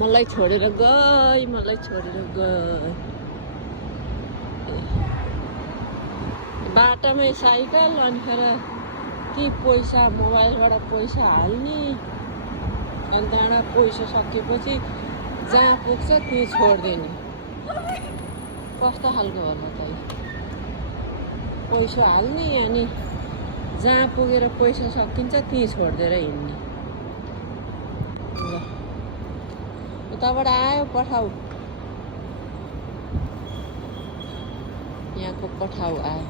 मलाई छोडेर गए बाटोमै साइकल अनि फेर ती पैसा मोबाइलबाट पैसा हाल्ने अनि त्यहाँबाट पैसा सकिएपछि जहाँ पुग्छ त्यहीँ छोडिदिने कस्तो खालको होला त पैसा हाल्ने अनि जहाँ पुगेर पैसा सकिन्छ त्यहीँ छोडिदिएर हिँड्ने ल उताबाट आयो पठाउ यहाँको पठाउ आयो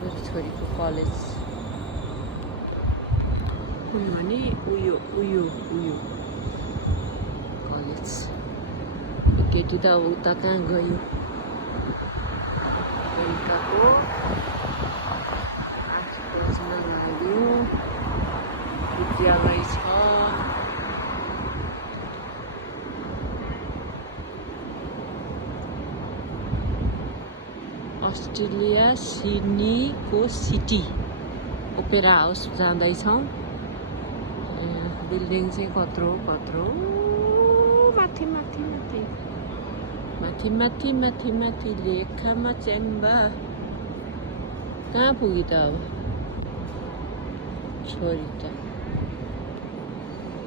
मेरो छोरीको कलेज कुन भने उयो कलेज केटी त अब उता कहाँ गयो बेलुकाको 8 बज्न लाग्यो विद्यालय छ अस्ट्रेलिया सिडनीको सिटी ओपेरा हाउस जाँदैछौँ बिल्डिङ चाहिँ कत्रो माथि लेखामा च्याङ्बा कहाँ पुग्यो त अब छोरी त